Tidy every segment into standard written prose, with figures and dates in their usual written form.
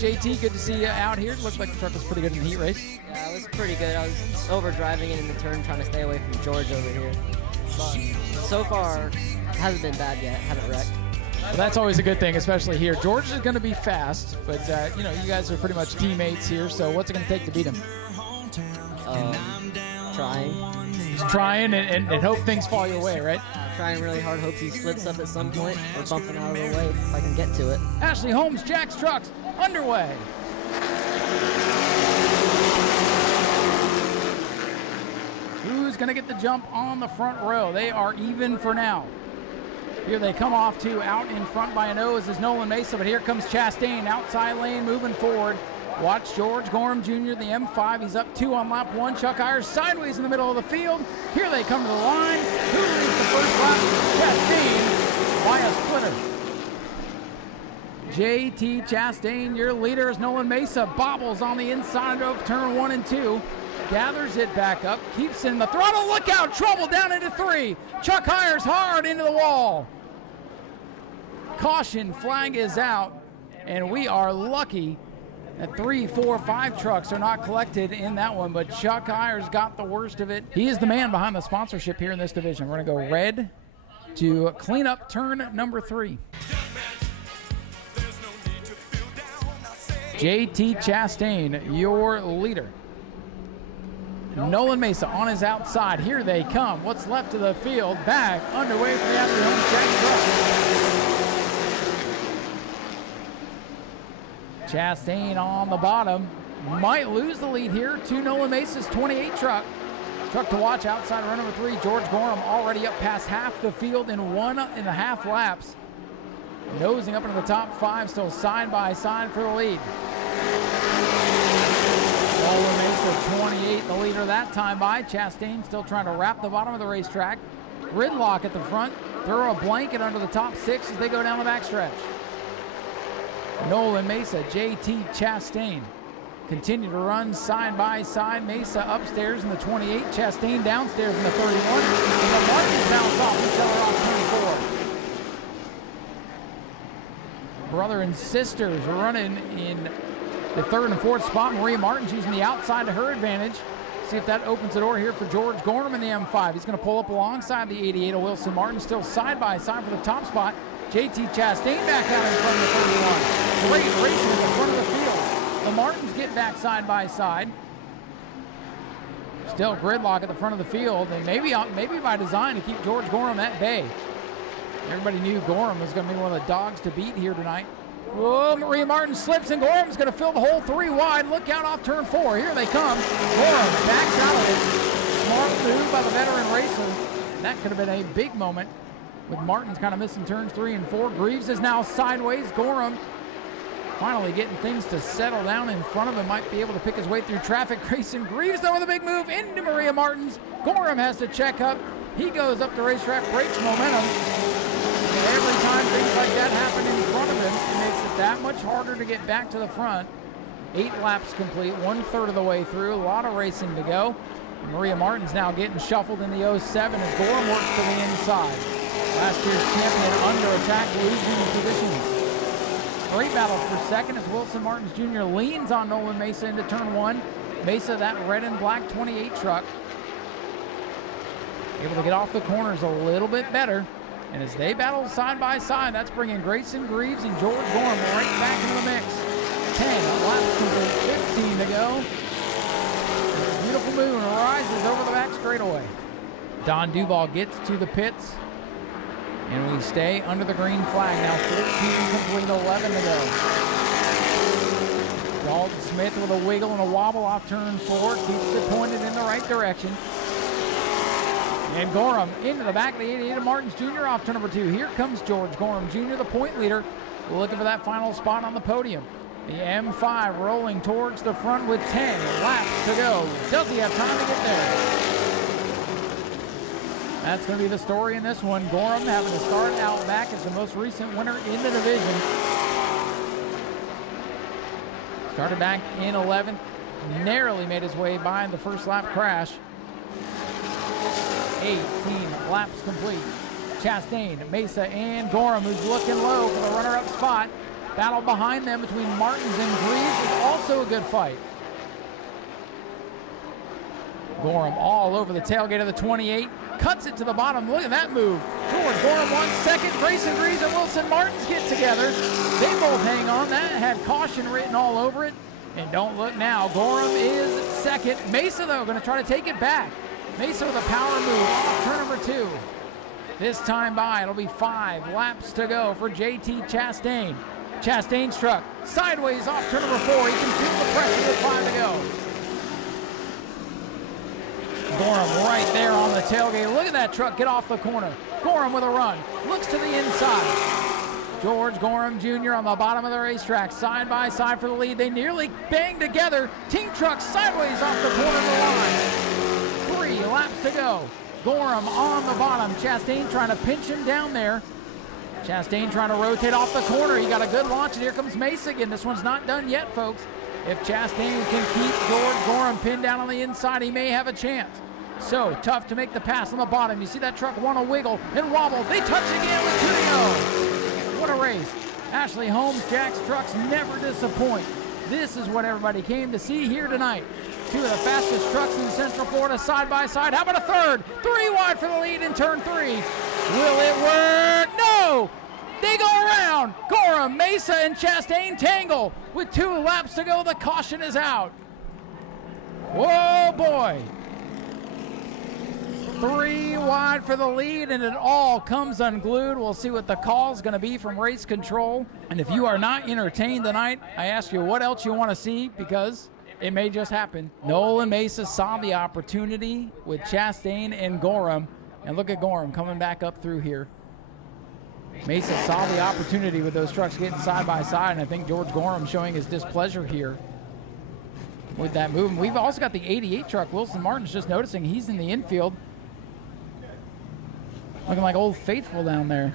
JT, good to see you out here. Looked like the truck was pretty good in the heat race. Yeah, it was pretty good. I was overdriving it in the turn, trying to stay away from George over here. But so far, hasn't been bad yet. Haven't wrecked. Well, that's always a good thing, especially here. George is going to be fast, but you know, you guys are pretty much teammates here. So what's it going to take to beat him? Trying. Just trying and hope things fall your way, right? Trying really hard. Hope he slips up at some point or bumping out of the way if I can get to it. Ashley Holmes, Jack's Trucks, underway. Who's going to get the jump on the front row? They are even for now. Here they come off to out in front by a nose is Nolan Mesa, but here comes Chastain, outside lane, moving forward. Watch George Gorham Jr., the M5. He's up 2 on lap 1. Chuck Ayers sideways in the middle of the field. Here they come to the line. Who leads the first lap? Chastain by a splitter. JT Chastain, your leader, is Nolan Mesa. Bobbles on the inside of turn 1 and 2. Gathers it back up, keeps in the throttle. Look out, trouble down into 3. Chuck Ayers hard into the wall. Caution flag is out, and we are lucky that 3, 4, 5 trucks are not collected in that one, but Chuck Ayers got the worst of it. He is the man behind the sponsorship here in this division. We're gonna go red to clean up turn number 3. JT Chastain, your leader. Nolan Mesa on his outside. Here they come. What's left of the field. Back underway for the Ashley Holmes Jack truck. Chastain on the bottom. Might lose the lead here to Nolan Mesa's 28 truck. Truck to watch outside run number 3. George Gorham already up past half the field in 1.5 laps. Nosing up into the top 5, still side by side for the lead. Nolan Mesa 28, the leader that time by. Chastain still trying to wrap the bottom of the racetrack. Gridlock at the front. Throw a blanket under the top 6 as they go down the backstretch. Nolan Mesa, JT Chastain continue to run side by side. Mesa upstairs in the 28, Chastain downstairs in the 31. And the Martins bounce off each other off 24. Brother and sisters running in the 3rd and 4th spot. Maria Martin's using the outside to her advantage. See if that opens the door here for George Gorham in the M5. He's going to pull up alongside the 88 of Wilson Martin, still side by side for the top spot. JT Chastain back out in front of the 31. Great racing in the front of the field. The Martins get back side by side. Still gridlock at the front of the field, and maybe by design to keep George Gorham at bay. Everybody knew Gorham was going to be one of the dogs to beat here tonight. Whoa, Maria Martin slips, and Gorham's going to fill the hole 3 wide. Look out off turn 4. Here they come. Gorham backs out of it. Smart move by the veteran racer. That could have been a big moment with Martin's kind of missing turns 3 and 4. Greaves is now sideways. Gorham finally getting things to settle down in front of him. Might be able to pick his way through traffic. Grayson Greaves though with a big move into Maria Martin's. Gorham has to check up. He goes up the racetrack, breaks momentum. Every time things like that happen in front of him, it makes it that much harder to get back to the front. 8 laps complete, 1/3 of the way through. A lot of racing to go. And Maria Martin's now getting shuffled in the 07 as Gorham works to the inside. Last year's champion under attack, losing positions. Great battle for second as Wilson Martins Jr. leans on Nolan Mesa into turn 1. Mesa, that red and black 28 truck, able to get off the corners a little bit better. And as they battle side by side, that's bringing Grayson Greaves and George Gorham right back into the mix. 10 laps complete, 15 to go. The beautiful moon rises over the back straightaway. Don Duval gets to the pits, and we stay under the green flag. Now 14 complete, 11 to go. Dalton Smith with a wiggle and a wobble off turn 4, keeps it pointed in the right direction. And Gorham into the back of the 88 of Martins Jr. off turn number 2. Here comes George Gorham Jr., the point leader, looking for that final spot on the podium. The M5 rolling towards the front with 10 laps to go. Does he have time to get there? That's going to be the story in this one. Gorham having to start out back as the most recent winner in the division. Started back in 11th, narrowly made his way by in the first lap crash. 18 laps complete. Chastain, Mesa, and Gorham, who's looking low for the runner-up spot. Battle behind them between Martins and Greaves is also a good fight. Gorham all over the tailgate of the 28, cuts it to the bottom. Look at that move. George Gorham 1 second. Grayson Greaves and Wilson Martins get together. They both hang on. That had caution written all over it. And don't look now. Gorham is second. Mesa, though, going to try to take it back. Mesa with a power move off turn number 2. This time by, it'll be 5 laps to go for JT Chastain. Chastain's truck sideways off turn number 4. He can feel the pressure with 5 to go. Gorham right there on the tailgate. Look at that truck get off the corner. Gorham with a run. Looks to the inside. George Gorham Jr. on the bottom of the racetrack. Side by side for the lead. They nearly bang together. Team truck sideways off the corner of the line. 3 laps to go. Gorham on the bottom. Chastain trying to pinch him down there. Chastain trying to rotate off the corner. He got a good launch, and here comes Mesa again. This one's not done yet, folks. If Chastain can keep George Gorham pinned down on the inside, he may have a chance. So tough to make the pass on the bottom. You see that truck want to wiggle and wobble. They touch again with 2 to go. What a race. Ashley Holmes, Jack's trucks never disappoint. This is what everybody came to see here tonight. 2 of the fastest trucks in Central Florida side by side. How about a third? 3 wide for the lead in turn 3. Will it work? No! They go around. Gorham, Mesa, and Chastain tangle. With 2 laps to go, the caution is out. Whoa, boy. 3 wide for the lead, and it all comes unglued. We'll see what the call is going to be from race control. And if you are not entertained tonight, I ask you what else you want to see, because it may just happen. Nolan Mesa saw the opportunity with Chastain and Gorham. And look at Gorham coming back up through here. Mesa saw the opportunity with those trucks getting side by side, and I think George Gorham showing his displeasure here with that move. And we've also got the 88 truck. Wilson Martin's just noticing he's in the infield. Looking like Old Faithful down there.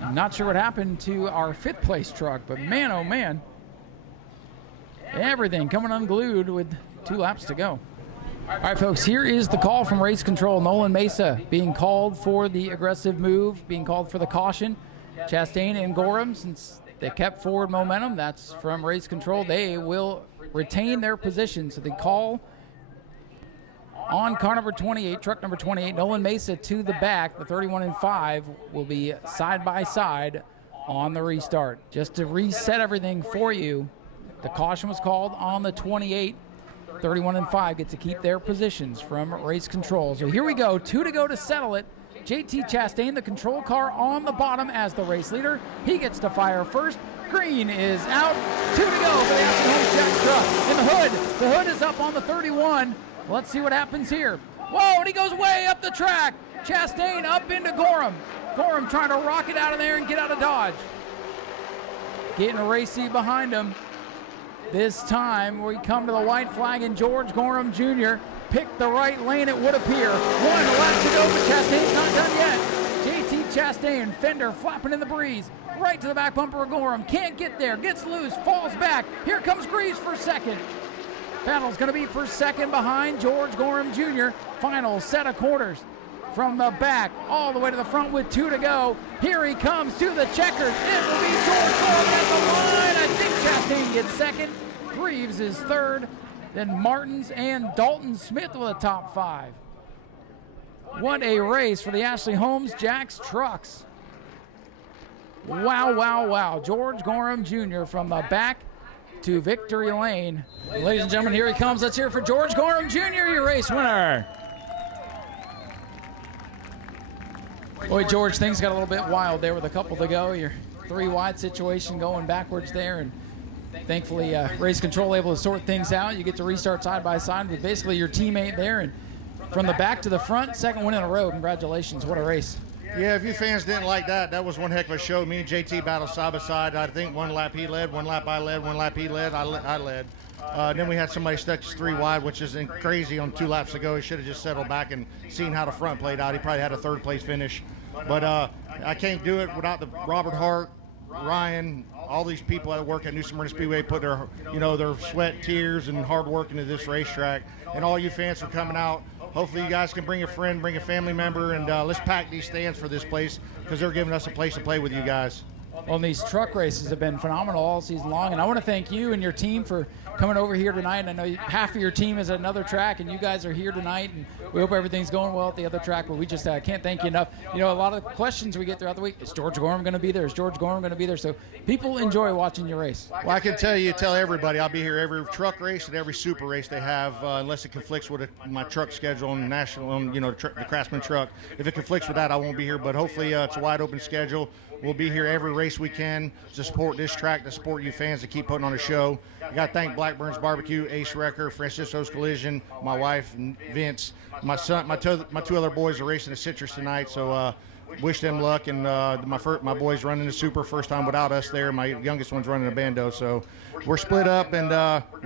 I'm not sure what happened to our 5th place truck, but man, oh man. Everything coming unglued with 2 laps to go. All right, folks, here is the call from race control. Nolan Mesa being called for the aggressive move, being called for the caution. Chastain and Gorham, since they kept forward momentum, that's from race control. They will retain their position. So the call on car number 28, truck number 28, Nolan Mesa to the back. The 31 and 5 will be side by side on the restart. Just to reset everything for you, the caution was called on the 28. 31 and 5 get to keep their positions from race control. So here we go, 2 to go to settle it. JT Chastain, the control car on the bottom as the race leader. He gets to fire first. Green is out. 2 to go for the Ashley Holmes Jack truck. And the hood is up on the 31. Let's see what happens here. Whoa, and he goes way up the track. Chastain up into Gorham. Gorham trying to rocket out of there and get out of Dodge. Getting racy behind him. This time we come to the white flag, and George Gorham Jr. picked the right lane, it would appear. 1 lap to go, but Chastain's not done yet. JT Chastain, fender flapping in the breeze. Right to the back bumper of Gorham. Can't get there, gets loose, falls back. Here comes Greaves for second. Battle's going to be for second behind George Gorham Jr. Final set of quarters. From the back all the way to the front with 2 to go. Here he comes to the checkers. It will be George Gorham at the line. I think Chastain gets second. Greaves is third. Then Martins and Dalton Smith with a top 5. What a race for the Ashley Holmes Jacks trucks. Wow, wow, wow. George Gorham Jr. from the back to victory lane. Ladies and gentlemen, here he comes. Let's hear it for George Gorham Jr., your race winner. Boy, George, things got a little bit wild there with a couple to go. Your 3 wide situation going backwards there, and thankfully race control able to sort things out. You get to restart side by side with basically your teammate there, and from the back to the front, 2nd win in a row. Congratulations, what a race. Yeah, if you fans didn't like that, that was one heck of a show. Me and JT battled side by side. I think 1 lap he led, 1 lap I led, 1 lap he led, I led. Then we had somebody stuck 3 wide, which is crazy on 2 laps ago. He should have just settled back and seen how the front played out. He probably had a 3rd place finish. But I can't do it without the Robert Hart, Ryan, all these people that work at New Smyrna Speedway put their, their sweat, tears, and hard work into this racetrack. And all you fans for coming out. Hopefully you guys can bring a friend, bring a family member, and let's pack these stands for this place, because they're giving us a place to play with you guys. Well, and these truck races have been phenomenal all season long, and I want to thank you and your team for coming over here tonight. I know half of your team is at another track, and you guys are here tonight, and we hope everything's going well at the other track, but we just can't thank you enough. You know, a lot of questions we get throughout the week, is George Gorham going to be there? Is George Gorham going to be there? So people enjoy watching your race. Well, I can tell everybody I'll be here every truck race and every super race they have, unless it conflicts with my truck schedule on the national, the Craftsman truck. If it conflicts with that, I won't be here, but hopefully it's a wide open schedule. We'll be here every race we can to support this track, to support you fans, to keep putting on a show. I got to thank Blackburn's Barbecue, Ace Wrecker, Francisco's Collision, my wife, Vince, my son, my two other boys are racing the Citrus tonight, so wish them luck. And my boys running the Super first time without us there. My youngest one's running a Bando, so we're split up, and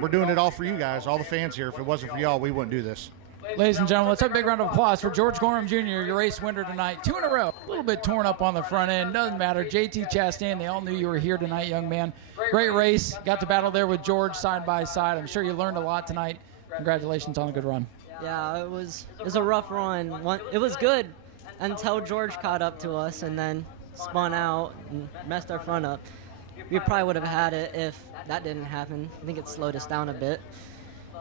we're doing it all for you guys, all the fans here. If it wasn't for y'all, we wouldn't do this. Ladies and gentlemen, let's have a big round of applause for George Gorham Jr., your race winner tonight. 2 in a row. A little bit torn up on the front end. Doesn't matter. JT Chastain, they all knew you were here tonight, young man. Great race. Got to battle there with George side by side. I'm sure you learned a lot tonight. Congratulations on a good run. Yeah, it was a rough run. It was good until George caught up to us and then spun out and messed our front up. We probably would have had it if that didn't happen. I think it slowed us down a bit.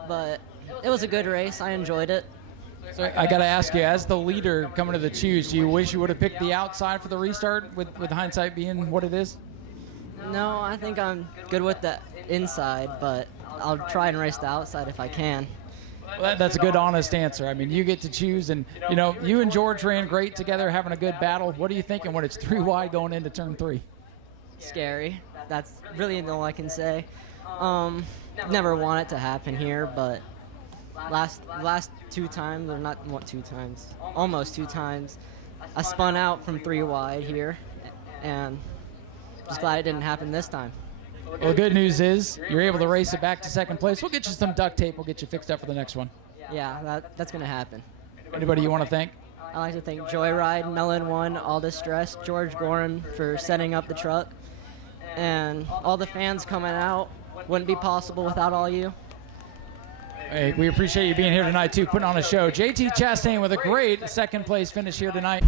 But it was a good race. I enjoyed it. So I got to ask you, as the leader coming to the choose, do you wish you would have picked the outside for the restart with hindsight being what it is? No, I think I'm good with the inside, but I'll try and race the outside if I can. Well, that's a good, honest answer. I mean, you get to choose, and, you and George ran great together, having a good battle. What are you thinking when it's 3 wide going into turn 3? Scary. That's really all I can say. Never want it to happen here, but last 2 times, or not what 2 times, almost 2 times, I spun out from 3 wide here, and just glad it didn't happen this time. Well, the good news is you're able to race it back to second place. We'll get you some duct tape. We'll get you fixed up for the next one. Yeah, that's going to happen. Anybody you want to thank? I'd like to thank Joyride, Melon One, All Distress, George Gorham for setting up the truck, and all the fans coming out. Wouldn't be possible without all you. Hey, we appreciate you being here tonight, too, putting on a show. JT Chastain with a great second place finish here tonight.